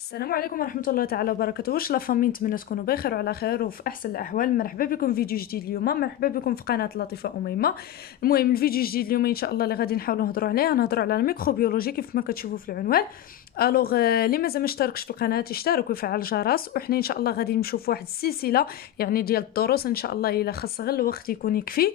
السلام عليكم ورحمه الله تعالى وبركاته. واش لا فامي، نتمنى تكونوا بخير وعلى خير وفي احسن الاحوال. مرحبا بكم في فيديو جديد اليوم، مرحبا بكم في قناه لطيفه اميمه. المهم الفيديو الجديد اليوم ان شاء الله اللي غادي نحاولوا نهضروا عليه، نهضروا على الميكروبيولوجي كيف ما كتشوفوا في العنوان. الوغ اللي مازال ما اشتركش في القناه يشترك ويفعل الجرس، وحنا ان شاء الله غادي نمشيو في واحد السلسله يعني ديال الدروس ان شاء الله، الا خاص غير الوقت يكون يكفي.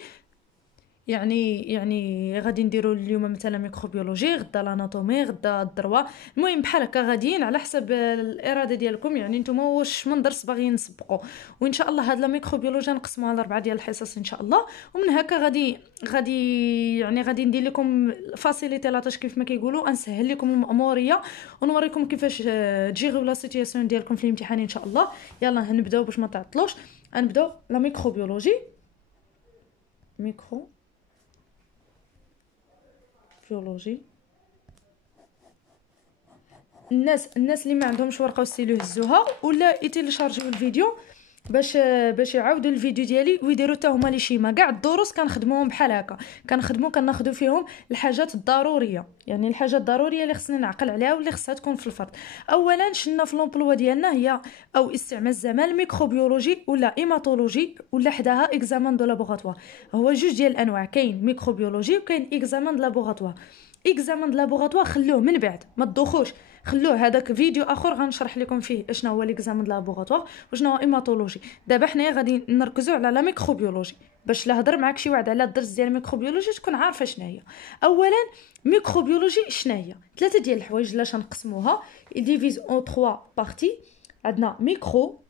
يعني غادي نديروا اليوم مثلا ميكروبيولوجي، غدا الاناتومي، غدا الدروا. المهم بحال هكا غاديين على حسب الاراده ديالكم، يعني نتوما واش من درس باغيين نسبقوا. وان شاء الله هاد لا ميكروبيولوجي نقسموها على 4 ديال الحصص ان شاء الله. ومن هكا غادي ندير لكم فاسيليتي لاطاش كيف ما كيقولوا، نسهل لكم المأموريه ونوريكم كيفاش تجيريو لا سيتوياسيون ديالكم في الامتحان ان شاء الله. يلا نبداو باش ما تعطلوش. نبداو لا ميكروبيولوجي. بيولوجي. الناس اللي ما عندهمش ورقه وستيلو يهزوها ولا يتيليشارجيو الفيديو باش يعاودوا الفيديو ديالي ويديروا حتى هما لي شيما. كاع الدروس كنخدموهم بحال هكا، كناخذوا فيهم الحاجات الضروريه، يعني الحاجات الضروريه اللي خصني نعقل عليها واللي خصها تكون في الفرد. اولا شنا في لومبلوا ديالنا هي او استعمال الزمان ميكروبيولوجي ولا ايماتولوجي ولا حداها اكزامان دو لابوغاتوار. هو جوج ديال الانواع، كاين ميكروبيولوجي وكاين اكزامان دو لابوغاتوار. اكزامان دو لابوغاتوار خلوه من بعد، ما تدوخوش، خلوه هذاك فيديو اخر غنشرح لكم فيه اشنا هو ليكزامان دو لابوغاتوار وشنا هو ايماتولوجي. دابا حنايا غادي نركزوا على لا ميكروبيولوجي باش لا هضر معاك شي واحد على الدرس ديال الميكروبيولوجي تكون عارفه شنو هي. اولا ميكروبيولوجي شنو هي؟ 3 ديال الحوايج لاش نقسموها. ديفيز اون 3 بارتي. عندنا ميكرو،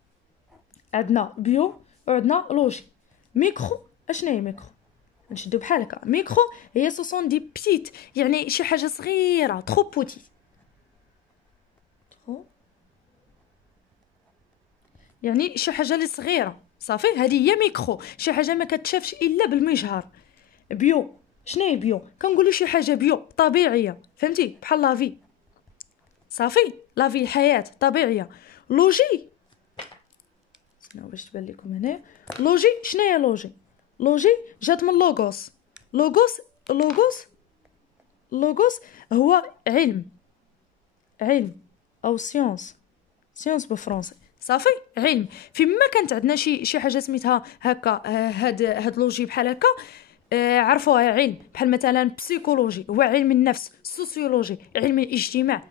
عندنا بيو، وعندنا لوجي. ميكرو اشنو هي ميكرو؟ نشدو بحال هكا. ميكرو هي سوسون دي بتيت، يعني شي حاجه صغيره، ترو بوتي، يعني شي حاجه اللي صغيره صافي. هذه هي ميكرو، شي حاجه ما كتشافش الا بالمجهر. بيو شنو هي بيو؟ كنقولوا شي حاجه بيو طبيعيه، فهمتي؟ بحال لافي صافي، لافي الحياه طبيعيه. لوجي شنو باش تبان لكم هنا؟ لوجي شنو هي لوجي؟ لوجي جات من لوغوس. لوغوس هو علم او سيونس بالفرنسي صافي. علم. فيما كانت عندنا شي حاجه سميتها هكا، هاد لوجي بحال هكا، عرفوها علم، بحال مثلا بسيكولوجي هو علم النفس، سوسيولوجي علم الاجتماع،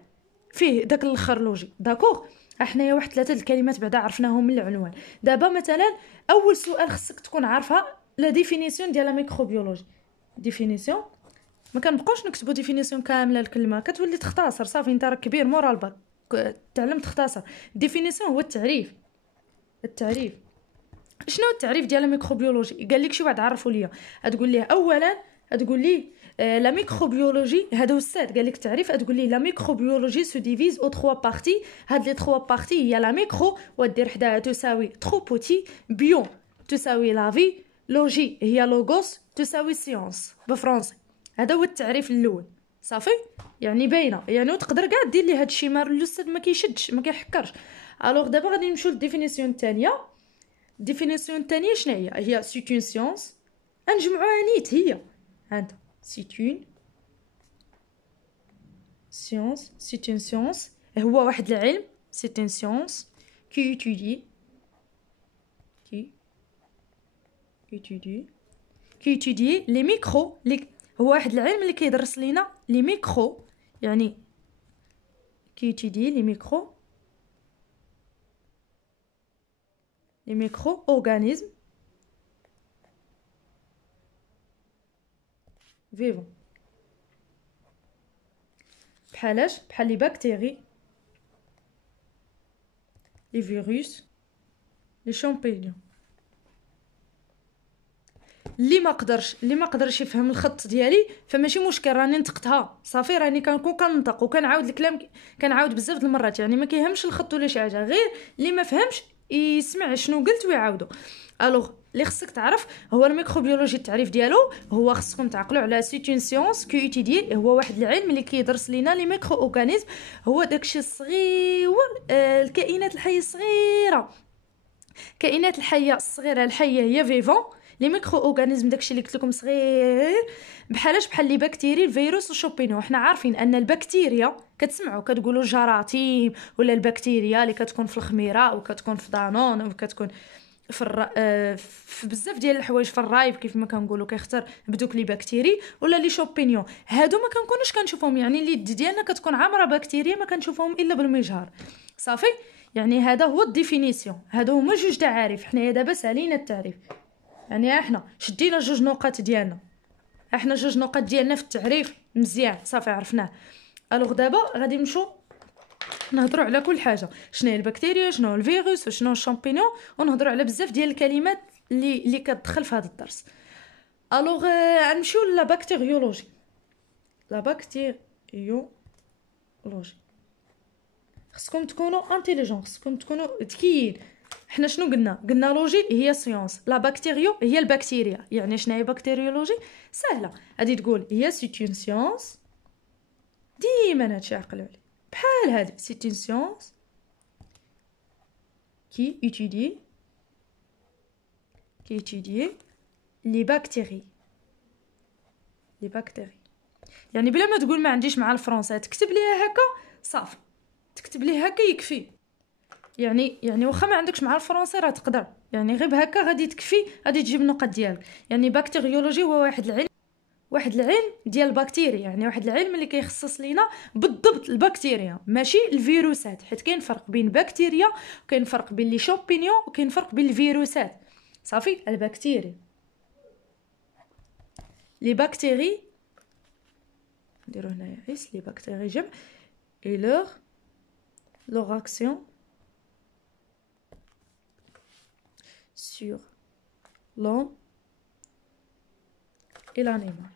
فيه داك الاخر لوجي. داكوغ، حنايا واحد 3 الكلمات بعدا عرفناهم من العنوان. دابا مثلا اول سؤال خصك تكون عارفها لا ديفينيسيون ديال لا ميكروبيولوجي. ديفينيسيون ما كنبقاوش نكتبوا ديفينيسيون كامله الكلمه، كتولي تختصر صافي. انت راك كبير مورا الباك، تعلم تختصر. ديفينيسيون هو التعريف. شنو التعريف ديال الميكروبيولوجي؟ قال لك شي واحد عرفوا ليا، تقول ليه اولا، تقول لي لا ميكروبيولوجي، هذا هو الساد قال لك التعريف، تقول لي لا ميكروبيولوجي سو ديفيز او 3 بارتي. هاد لي 3 بارتي هي لا ميكرو ودير حداها تساوي ترو بوتي، بيو تساوي لافي، لوجي هي لوغوس تساوي سيونس بالفرنسي. هذا هو التعريف الاول صافي، يعني باينه، يعني وتقدر كاع دير لي هاد الشيء ما الاستاذ ما كيشدش ما كيحكرش. الوغ دابا غادي نمشيو للديفينيسيون الثانيه. الديفينيسيون الثانيه شنو هي سيت اون سيونس، نجمعوها نيت، هي عندها سيت اون سيونس هو واحد العلم. سيت اون سيونس كي étudie لي ميكرو، هو واحد العلم اللي كيدرس لينا لي ميكرو، يعني كي étudie لي ميكرو اورغانيزم فيفون. بحال لي بكتيري، لي فيروس، لي شامبينيون. اللي ما قدرش يفهم الخط ديالي فماشي مشكل، راني نطقتها صافي، راني كنكون كنطق وكنعاود الكلام، كنعاود بزاف د المرات، يعني ما كيهمش الخط ولا شي حاجه، غير اللي ما فهمش يسمع شنو قلت ويعاودو. الوغ اللي خصك تعرف هو الميكروبيولوجي، التعريف ديالو هو خصكم تعقلوا على سيت اون سيونس كي étudie، هو واحد العلم اللي كيدرس لينا لي ميكرو اورغانيزم، هو داكشي الصغير، الكائنات الحيه الصغيره. الكائنات الحيه الصغيره الحيه هي فيفون. لي ميكرو اورغانيزم داكشي اللي قلت لكم صغير، بحال لي بكتيري، الفيروس والشامبينيون. حنا عارفين ان البكتيريا كتسمعوا كتقولوا الجراثيم ولا البكتيريا اللي كتكون في الخميره وكتكون في دانون وكتكون في بزاف ديال الحوايج، في الرايب كيف ما كنقولوا كيختار بدوك لي بكتيري ولا لي شامبينيون. هادو ما كنكونوش كنشوفهم، يعني اليد ديالنا كتكون عامره بكتيريا ما كنشوفهم الا بالمجهر صافي. يعني هذا هو الديفينيسيون، هادو هما جوج تعاريف. حنايا دابا سالينا التعريف، يعني احنا شدينا جوج نقاط ديالنا، احنا جوج نقاط ديالنا في التعريف مزيان صافي عرفناه. الوغ دابا غادي نمشيو نهضروا على كل حاجه، شنو هي البكتيريا، شنو هو الفيروس، وشنو هو الشامبينيون، ونهضروا على بزاف ديال الكلمات اللي كتدخل في هذا الدرس. الوغ غنمشيو لا بكتيريولوجي. لا بكتيريولوجي خصكم تكونوا انتيليجون، خصكم تكونوا ذكيين. حنا شنو قلنا لوجي هي سيونس، لا بكتيريو هي البكتيريا. يعني شنو هي بكتيريولوجي؟ سهله، غادي تقول هي سيت اون سيونس. ديما هادشي عقلوا عليه بحال هادي، سيت اون سيونس qui étudie les bactéries. يعني بلا ما تقول ما عنديش مع الفرنسا، تكتب ليها هكا صافي، تكتب ليه هكا يكفي. يعني واخا ما عندكش مع الفرنسي راه تقدر، يعني غير بهكا غادي تكفي، غادي تجيب النقط ديالك. يعني بكتيريولوجي هو واحد العلم ديال البكتيريا، يعني واحد العلم اللي كيخصص لينا بالضبط البكتيريا ماشي الفيروسات، حيت كاين فرق بين بكتيريا وكاين فرق بين لي شامبينيون وكاين فرق بين الفيروسات صافي. البكتيريا لي بكتيري نديرو هنايا اس لي بكتيري جمع اي leur action sur l'homme et l'animal.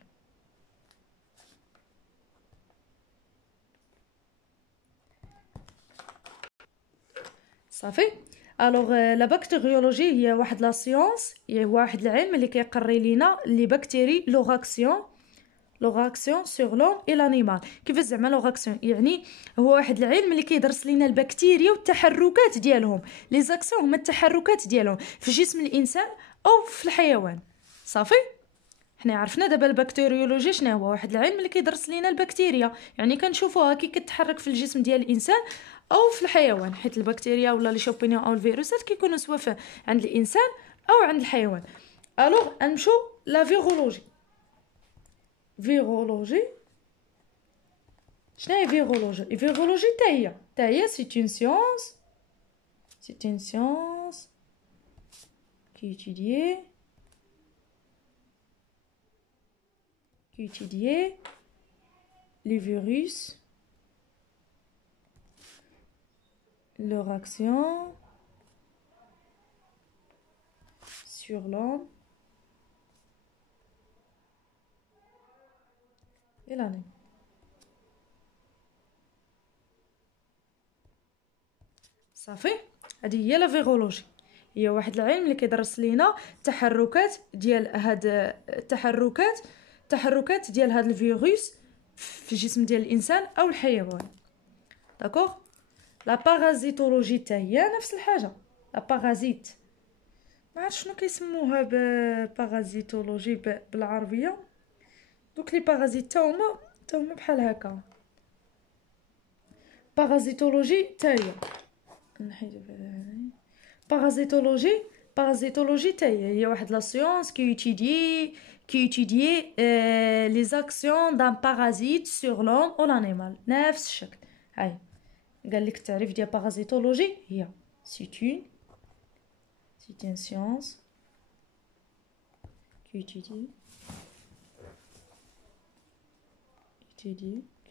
صافي. الوغ لا بكتيريولوجي هي واحد لا سيونس، هي واحد العلم اللي كيقري لينا لي بكتيري لوغ اكسيون سور لوم اي لانيمال. كيفاش زعما لوغ اكسيون؟ يعني هو واحد العلم اللي كيدرس لينا البكتيريا والتحركات ديالهم. لي زاكسيون هما التحركات ديالهم في جسم الانسان او في الحيوان صافي. حنا عرفنا دابا البكتيريولوجي شنو هو، واحد العلم اللي كيدرس لينا البكتيريا، يعني كنشوفوها كي كتحرك في الجسم ديال الانسان او في الحيوان، حيت البكتيريا ولا لي شامبينيون او الفيروسات كيكونوا سواء عند الانسان او عند الحيوان. الوغ نمشيو لا فيرولوجي. شنو هي فيرولوجي؟ الفيرولوجي حتى هي سي اون سيونس qui étudie les virus, leur action sur l'homme et l'animal. صافي. هذه هي لا فيرولوجي، هي واحد العلم اللي كيدرس لينا التحركات ديال هاد التحركات ديال هاد الفيروس في الجسم ديال الانسان او الحيوان. داكوغ. لا بارازيتولوجي حتى هي نفس الحاجه، لا بارازيت ما عرفتش شنو كيسموها بارازيتولوجي بالعربيه. دوك لي بارازيت تا هما بحال هكا. بارازيتولوجي حتى هي نحيدو بارازيتولوجي حتى هي واحد لا سيونس كي étudie les actions d'un parasite sur l'homme ou l'animal. نفس الشكل. هاي قال لك التعريف ديال بارازيتولوجي هي c'est une science qui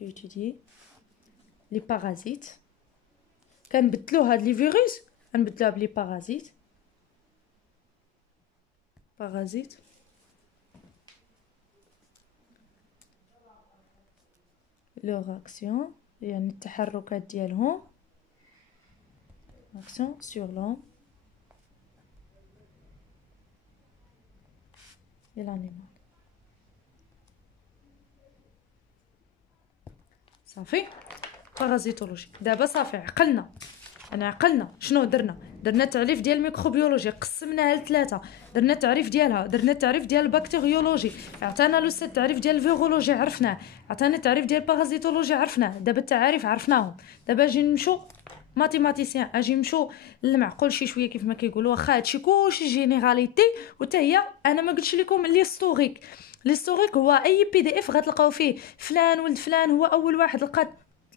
étudie les parasites. كنبدلو هاد لي فيروس غنبدلوها بلي بارازيت leur action يعني التحركات ديالهم action sur l'homme et l'animal. صافي. بارازيتولوجي دابا صافي عقلنا انا عقلنا شنو درنا تعريف ديال الميكروبيولوجي، قسمناها لثلاثه، درنا التعريف ديالها، درنا التعريف ديال البكتيريولوجي، عطانا الاستاذ التعريف ديال الفيرولوجي عرفناه، عطانا التعريف ديال البارازيتولوجي عرفناه. دابا التعاريف عرفناهم، دابا اجي نمشو ماتيماتيسيان، اجي نمشو للمعقول شي شويه كيف ما كيقولوا. واخا هادشي كلشي جينيراليتي، وتا هي انا ما قلتش لكم ليستوريك. ليستوريك هو اي بي دي اف غتلقاو فيه فلان ولد فلان هو اول واحد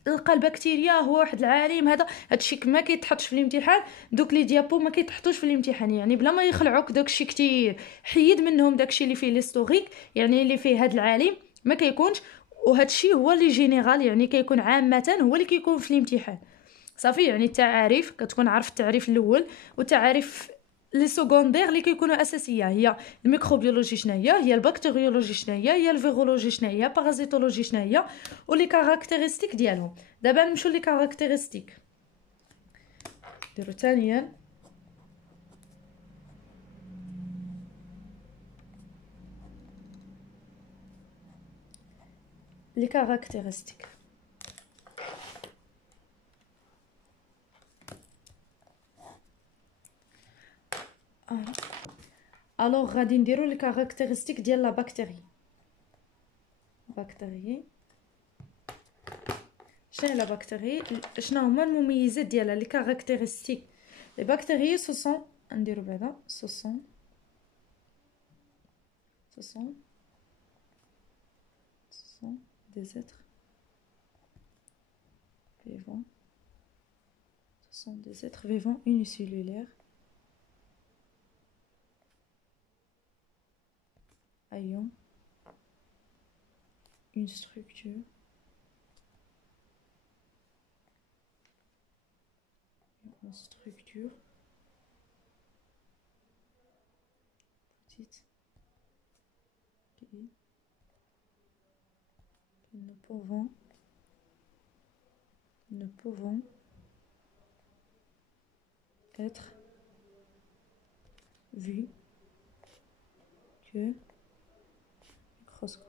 لقى البكتيريا، هو واحد العالم. هادشي ما كيتحطش في الامتحان، دوك لي ديابو ما كيتحطوش في الامتحان، يعني بلا ما يخلعوك داكشي كتير، حيد منهم داكشي اللي فيه ليستوريك، يعني اللي فيه هاد العالم ما كيكونش. وهادشي هو اللي جينيرال، يعني كيكون عامه هو اللي كيكون في الامتحان. صافي، يعني التعاريف كتكون عارف التعريف الاول، والتعاريف لي سكوندير اللي كيكونوا اساسيه هي الميكروبيولوجي شنو هي البكتيريولوجي شنو هي الفيرولوجي شنو هي، بارازيتولوجي شنو هي، ولي كاركتيرستيك ديالهم. دابا نمشيو لي كاركتيرستيك. نديرو ثانيا لي كاركتيرستيك. الوغ غادي نديرو لي كاركتيرستيك ديال لا بكتيري. شنو لا بكتيري؟ شنو هما المميزات ديالها؟ لي كاركتيرستيك لي بكتيري سوسون، نديرو بعدا سوسون des êtres vivants, ce sont des êtres vivants unicellulaires ayant une structure petite que nous pouvons être vus que microscope.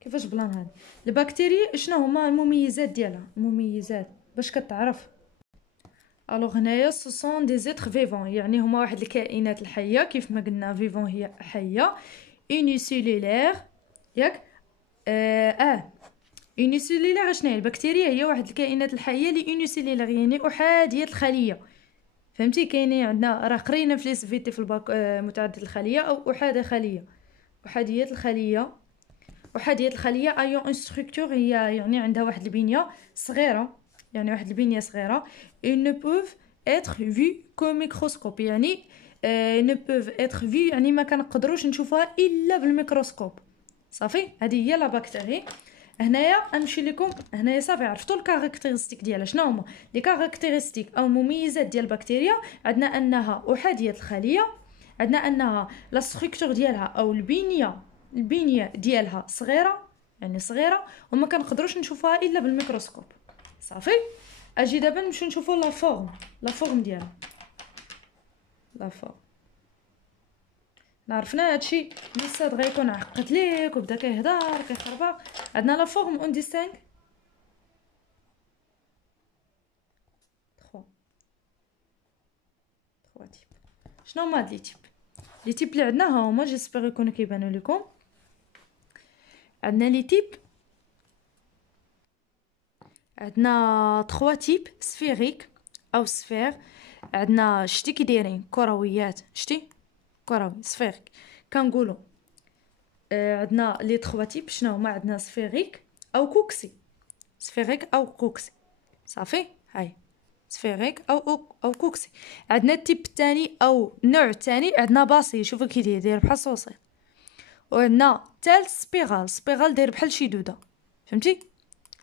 كيفاش بلان هاد البكتيري؟ شنو هما المميزات ديالها؟ المميزات باش كتعرف. الوغ هنايا سوسون دي زيتر فيفون، يعني هما واحد الكائنات الحيه، كيف ما قلنا فيفون هي حيه، اونيسيلولير ياك. اونيسيلولير شنو هي؟ البكتيريا هي واحد الكائنات الحيه اللي اونيسيلولير، يعني احاديه الخليه. فهمتي؟ كاينين عندنا راه قرينا في ليسفيتي في الباك متعدد الخليه او احاده خليه، احاديه الخليه. احاديه الخليه ايون اون ستركتور، هي يعني عندها واحد البنيه صغيره، يعني واحد البنيه صغيره. ils ne peuvent être vus qu'au microscope، يعني ne peuvent être vus يعني ما كنقدروش نشوفوها الا بالميكروسكوب. صافي، هذه هي لا بكتيري. هنايا نمشي لكم، هنايا صافي عرفتوا الكاركتيرستيك ديالها. شنو هما لي كاركتيرستيك او مميزات ديال البكتيريا؟ عندنا انها احاديه الخليه، عندنا انها لا ستركتور ديالها او البنيه ديالها صغيره، يعني صغيره وما كنقدروش نشوفوها الا بالميكروسكوب. صافي، اجي دابا نمشيو نشوفوا لا فورم ديالها. لا فورم عرفنا هادشي الاستاذ غيكون عقد ليك وبدا كيهضر كيخربق. عندنا لا فورم اون ديستينغ 3 تيب. شنو هما هاد لي تيب اللي عندنا؟ ها هما، جيسبر يكونوا كيبانوا لكم. عندنا لي تيب، عندنا 3 تيب: سفيريك او سفير. عندنا شتي كي دايرين كرويات، شتي كروي سفيريك كنقولوا. عندنا لي 3 تيب شنو هما؟ عندنا سفيريك او كوكسي، سفيريك او كوكسي. صافي، هاي سفيريك او كوكسي. عندنا التيب الثاني او النوع الثاني، عندنا باسي، شوفوا كي داير بحال صوصي. وعندنا ثالث سبيرال داير بحال شي دوده. فهمتي؟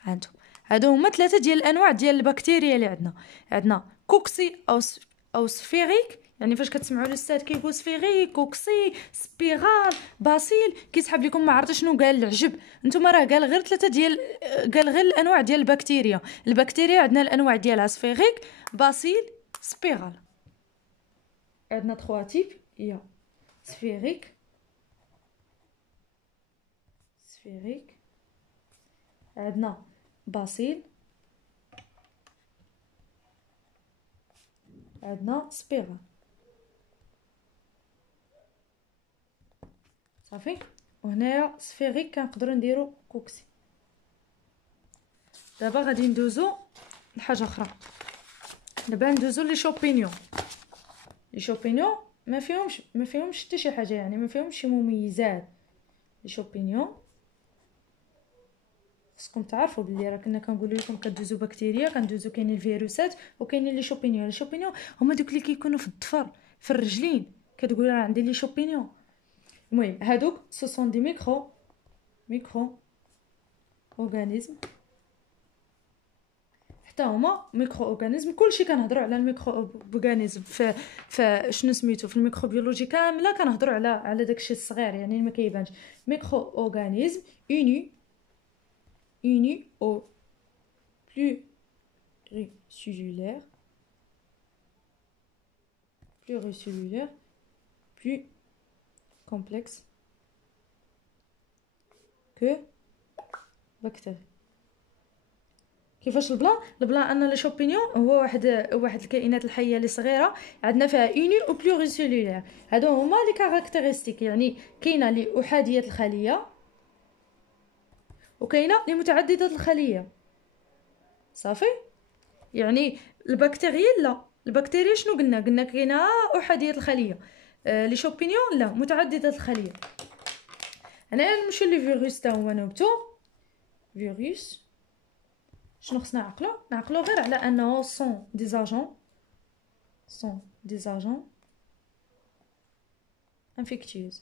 هانتو هادو هما ثلاثه ديال الانواع ديال البكتيريا اللي عندنا كوكسي او سفيريك. يعني فاش كتسمعوا الاستاذ كيقول سفيريك، كوكسي، سبيرال، باسيل، كيسحب لكم ما عرفتش شنو قال العجب. نتوما راه قال غير ثلاثه قال غير الانواع ديال البكتيريا عندنا الانواع ديالها سفيريك، باسيل، سبيرال. عندنا 3 تيب هي سفيريك عندنا باسيل عندنا سبيغا صافي. وهنايا سفيغيك كنقدروا نديرو كوكسي. دابا غادي ندوزو لحاجه اخرى. دابا ندوزو لي شوبينيون. لي شوبينيون ما فيهمش حتى شي حاجه، يعني ما فيهمش شي مميزات. لي شوبينيون خصكم تعرفوا بلي راه كنا كنقولوا لكم كدوزو بكتيريا، كندوزو كاينين الفيروسات وكاينين لي شوبينيون. لي شوبينيون هما دوك اللي كيكونوا في الضفر في الرجلين، كتقول راه عندي لي شوبينيون. المهم هادوك سو سون دي ميكرو اورغانيزم، حتى هما ميكرو اورغانيزم. كلشي كنهضروا على الميكرو اورغانيزم في شنو سميتو في الميكروبيولوجي كامله، كنهضروا على داكشي الصغير يعني ما كيبانش. ميكرو اورغانيزم uni au pluricellulaire plus complexe que bactéries. كيفاش البلان ان لي شوبينيون هو واحد الكائنات الحيه اللي صغيره عندنا فيها اوني او بلوريسيلولير. هادو هما لي كاركتيرستيك، يعني كاينه لي احاديه الخليه وكاينه لي متعدده الخليه صافي. يعني البكتيريا لا، البكتيريا شنو قلنا كاينه احاديه الخليه. لي شوبينيون لا، متعدده الخليه. هنا نمشيو لي فيروس تا هما نوبتو. فيروس شنو خصنا نعقلو غير على انه سون دي اجون infectieuses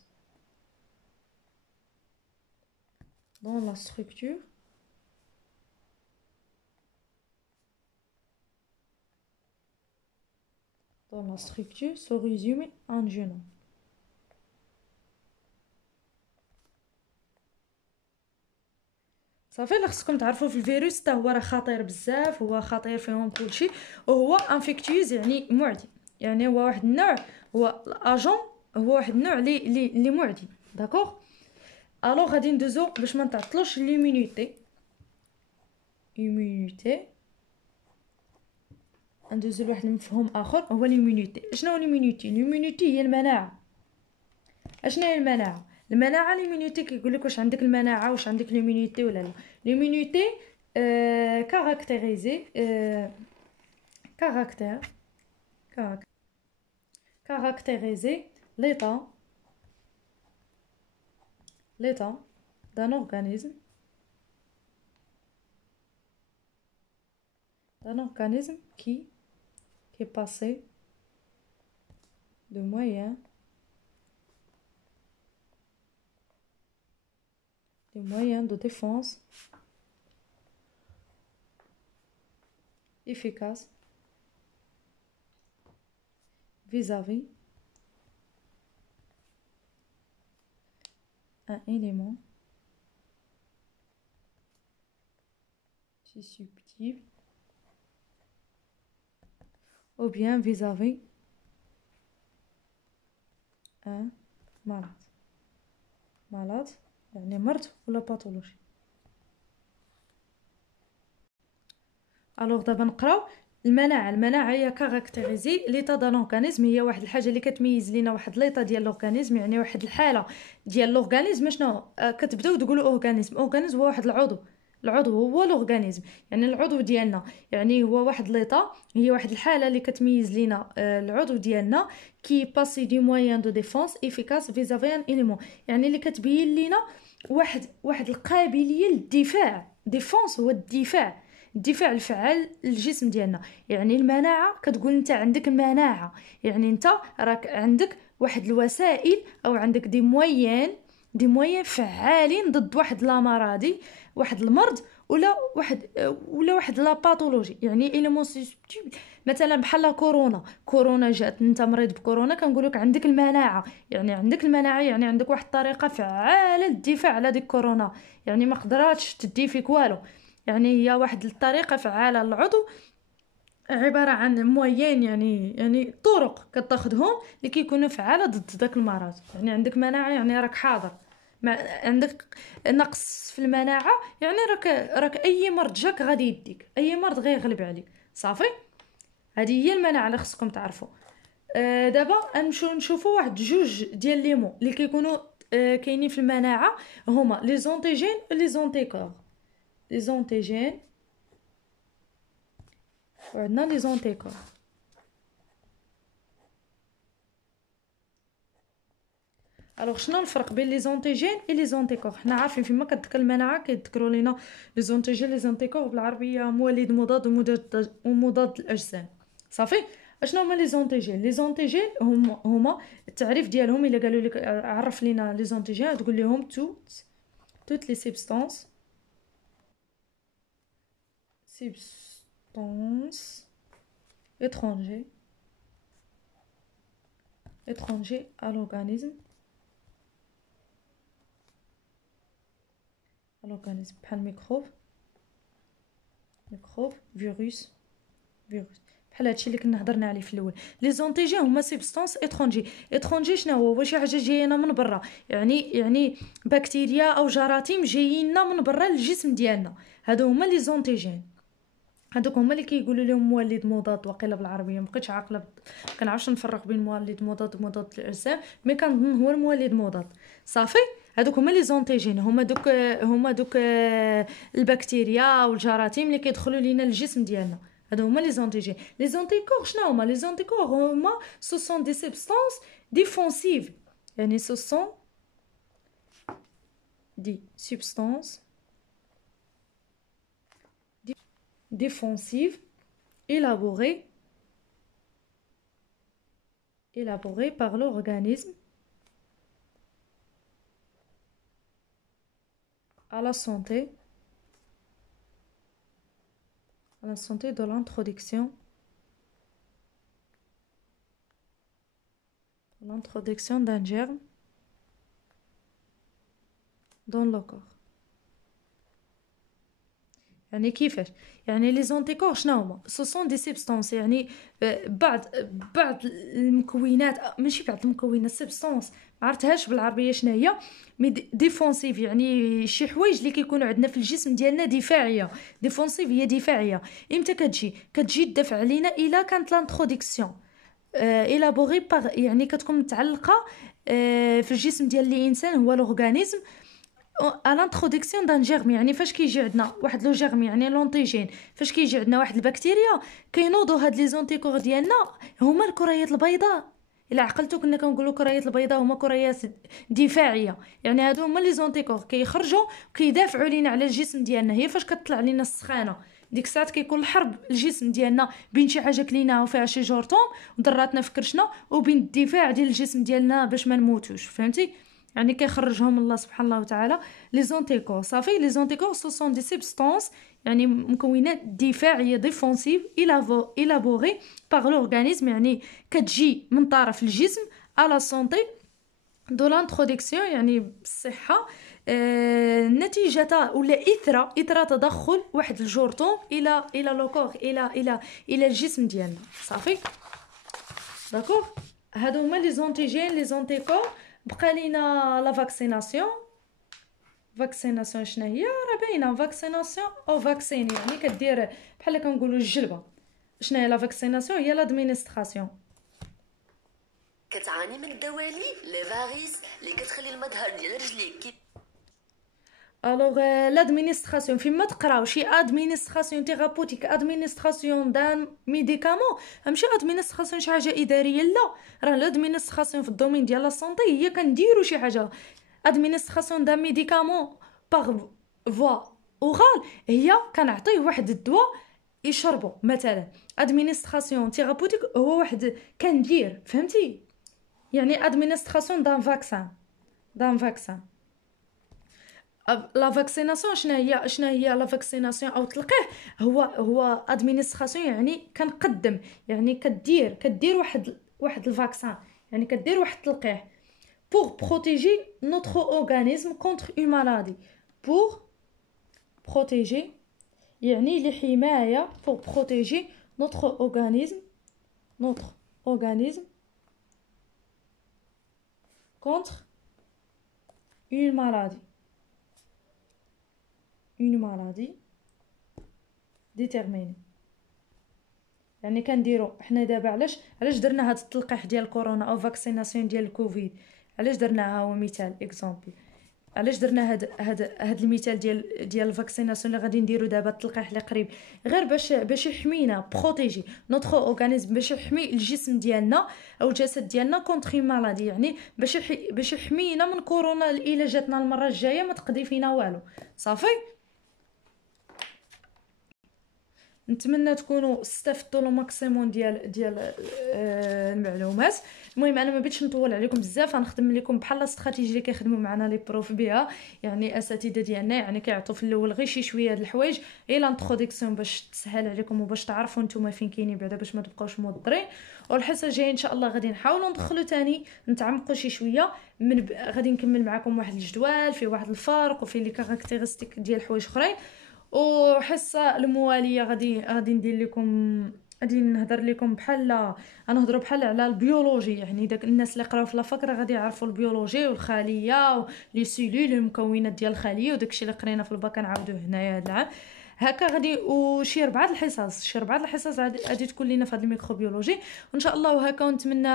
dans la structure se résume en génome. صافي. اللي خصكم تعرفوا في الفيروس حتى هو راه خطير بزاف، هو خطير فيهم كلشي، وهو انفيكتيوز يعني معدي. يعني هو واحد النوع، هو الاجون هو واحد النوع لي معدي. داكوغ. الوغ غادي ندوزو باش ما نتعطلوش ليمونيتي. ندوزو لواحد المفهوم اخر هو ليمونيتي. شنو هو ليمونيتي؟ ليمونيتي هي المناعه. اشنا هي المناعه؟ المناعه ليمونيتي كيقول لك واش عندك المناعه، واش عندك ليمونيتي ولا لا. ليمونيتي كاركتيريزي كاركتيريزي l'état d'un organisme qui est passé de moyens de défense efficaces vis-à-vis un élément susceptible ou bien vis-à-vis un malade يعني مرض ولا باثولوجي. الوغ دابا نقراو المناعه هي كاركتيريزي ليطا دان اورغانيزم، هي واحد الحاجه اللي كتميز لينا واحد ليطا ديال الاورغانيزم، يعني واحد الحاله ديال الاورغانيزم. شنو كتبداو تقولوا اورغانيزم هو واحد العضو هو الاورغانيزم، يعني العضو ديالنا، يعني هو واحد ليطا، هي واحد الحاله اللي كتميز لينا العضو ديالنا كي باسي دي موين دو ديفونس افيكاس فيزافي ان اليمون، يعني اللي كتبين لينا واحد القابليه للدفاع. ديفونس هو الدفاع الفعال للجسم ديالنا. يعني المناعه كتقول انت عندك المناعه، يعني انت راك عندك واحد الوسائل او عندك دي موين فعالين ضد واحد الامراض، واحد المرض ولا واحد لا باثولوجي. يعني اليمون مثلا بحال كورونا جات، انت مريض بكورونا كنقولك عندك المناعه، يعني عندك واحد الطريقه فعاله للدفاع على ديك كورونا، يعني ما قدراتش تدي فيك والو. يعني هي واحد الطريقه فعاله للعضو، عباره عن موين يعني طرق كتاخذهم اللي كيكونوا فعاله ضد داك المرض. يعني عندك مناعه يعني راك حاضر، ما عندك نقص في المناعه يعني راك اي مرض جاك غادي يديك، اي مرض غيغلب عليك صافي. هذه هي المناعه اللي خصكم تعرفوا. دابا نمشيو نشوفوا واحد جوج ديال لي مو اللي كيكونوا كاينين في المناعه، هما لي زونتيجين و لي زونتيكور. لي زونتيجين وعندنا لي زونتيكور. الوغ شنو الفرق بين لي زونتيجين اي لي زونتيكور؟ حنا عارفين فيما كتذكر المناعه كيذكروا لينا لي زونتيجين لي زونتيكور بالعربيه مواليد مضاد ومضاد الاجسام. صافي. اشنو هما لي زونتيجين؟ لي زونتيجين هما التعريف ديالهم الا قالوا لك عرف لينا لي زونتيجين تقول لهم توت لي سبستانس étranger à l'organisme بحال ميكروب فيروس بحال هادشي اللي كنا هضرنا عليه في الاول. لي زونتيجين هما سبستانس اترونجي شنو هو؟ واش حاجه جاينا من برا، يعني بكتيريا او جراثيم جاييننا من برا الجسم ديالنا، هادو هما لي زونتيجين. هادوك هما اللي كيقولوا لهم مولد مضاد. وقيله بالعربيه مبقيتش عاقله، كنعرفش نفرق بين مولد مضاد ومضاد الاجسام، مي كنظن هو المولد مضاد. صافي. هادوك هما لي زونتيجين، هما دوك البكتيريا والجراثيم اللي كيدخلوا لينا الجسم ديالنا، هادو هما لي زونتيجين. لي زونتيكور شنو هما؟ لي زونتيكور هما سو سون دي سبستانس ديفونسيف، يعني سو سون دي سبستانس défensive élaborée par l'organisme à la santé de l'introduction d'un germe dans le corps. يعني كيفاش؟ يعني لي زونتيكور شنو هما؟ سو سون دي سبستانس، يعني بعض المكونات، ماشي بعض المكونات، سبستانس ما عرفتهاش بالعربيه شنو هي، مي ديفونسيف يعني شي حوايج اللي كيكونوا عندنا في الجسم ديالنا دفاعيه. ديفونسيف هي دفاعيه. امتى كتجي تدافع علينا؟ الا كانت لانتروديكسيون إلابوغي باغ، يعني كتكون متعلقه في الجسم ديال الانسان هو لورغانيزم à l'introduction d'un germe. يعني فاش كيجي عندنا واحد لو جيرم يعني لونتيجين، فاش كيجي عندنا واحد البكتيريا كينوضوا هاد لي زونتيكور ديالنا هما الكريات البيضاء. الا عقلتو كنا كنقولوا كريات البيضاء هما كريات دفاعيه، يعني هادو هما لي زونتيكور كيخرجوا وكيدافعوا لينا على الجسم ديالنا. هي فاش كتطلع لينا السخانه ديك الساعات كيكون الحرب الجسم ديالنا بين شي حاجه كليناها وفيها شي جرثوم وضراتنا في كرشنا، وبين الدفاع ديال الجسم ديالنا باش ما نموتوش. فهمتي؟ يعني كيخرجهم الله سبحانه وتعالى لي زونتيكور. صافي. لي زونتيكور سو سون دي سبستانس يعني مكونات دفاعيه ديفونسيف إلابوري باغ لورغانيزم، يعني كتجي من طرف الجسم على سونتي دو لانتروديكسيون يعني بالصحه، نتيجه ولا اثر تدخل واحد الجرثوم الى لوكور الى الجسم ديالنا. صافي. داكوغ. هادو هما لي زونتيجين لي زونتيكور. بقى لينا لا فاكسيناسيون. فاكسيناسيون شنو هي؟ راه باينه، فاكسيناسيون او فاكسين يعني كدير بحال كنقولوا الجلبه. شنو هي لا فاكسيناسيون؟ هي لادمينستراسيون. كتعاني من الدوالي لي فاريس اللي كتخلي المظهر ديال رجليك الوغ لادمينستراسيون فيما تقراو شي ادمينستراسيون ثيرابوتيك، ادمينستراسيون دان ميديكامون، ماشي ادمينستراسيون شي حاجه اداريه، لا، راه لادمينستراسيون في الدومين ديال لا سونطي هي كنديروا شي حاجه. ادمينستراسيون دان ميديكامون باغ فوا اورال هي كنعطيه واحد الدواء يشربوا مثلا. ادمينستراسيون ثيرابوتيك هو واحد كندير. فهمتي؟ يعني ادمينستراسيون دان فاكسان لا فاكسيناسيون شنو هي لا فاكسيناسيون او تلقيح؟ هو ادمينستراسيون يعني كنقدم، يعني كدير واحد الفاكسان، يعني كدير واحد التلقيح pour protéger notre organisme contre une maladie. pour protéger يعني لحمايه pour protéger notre organisme contre une maladie déterminée. يعني كنديروا حنا دابا علاش درنا هاد التلقيح ديال كورونا او فاكسيناسيون ديال الكوفيد، علاش درناها؟ هو مثال اكزامبل. علاش درنا هاد المثال ديال الفاكسيناسيون اللي غادي نديرو دابا، التلقيح اللي قريب، غير باش يحمينا، بروتيجي نوتخ اورغانيزم، باش يحمي الجسم ديالنا او الجسد ديالنا كونتري مالادي، يعني باش يحمينا من كورونا الا جاتنا المره الجايه ما تقضي فينا والو. صافي، نتمنى تكونوا استفدتوا لو ماكسيموم ديال المعلومات. المهم انا ما بغيتش نطول عليكم بزاف، غنخدم لكم بحال الاستراتيجيه اللي كيخدموا معنا لي بروف بها، يعني اساتذه ديالنا، يعني كيعطوا في الاول غير شي شويه د الحوايج اي لانتروداكسيون باش تسهل عليكم وباش تعرفوا نتوما فين كاينين بعدا، باش ما تبقاوش مضطرين. والحصه الجايه ان شاء الله غادي نحاولوا ندخلوا تاني نتعمقوا شي شويه غادي نكمل معكم واحد الجدول فيه واحد الفرق وفيه لي كاركتيرستيك ديال حوايج اخرين. وحصه المواليه غادي ندير لكم، غادي نهضر لكم بحال غنهضروا بحال على البيولوجي، يعني داك الناس اللي قراو في لافاك راه غادي يعرفوا البيولوجي والخليه ولي سيلول المكونات ديال الخليه، وداكشي اللي قرينا في الباك نعاودوه هنايا هذا العام هكا غادي. وشي 4 الحصص غادي تكون لينا في هذا الميكروبيولوجي وان شاء الله. وهكا ونتمنى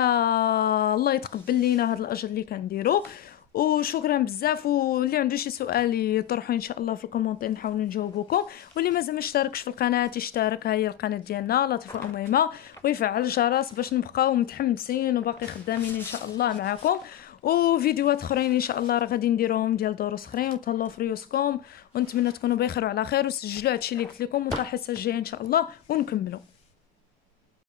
الله يتقبل لينا هذا الاجر اللي كنديرو. وشكرا بزاف، واللي عنده شي سؤال يطرحوا ان شاء الله في الكومونتير نحاول نجاوبكم، واللي مازال ما اشتركش في القناه يشترك، ها هي القناه ديالنا لطيفه اميمه، ويفعل الجرس باش نبقاو متحمسين وباقي خدامين ان شاء الله معكم. وفيديوهات اخرين ان شاء الله راه غادي نديروهم ديال دروس اخرين. وتهلاو في ريوسكم ونتمنى تكونوا بخير وعلى خير، وسجلوا هادشي اللي قلت لكم، وحتى الحصه الجايه ان شاء الله ونكملوا.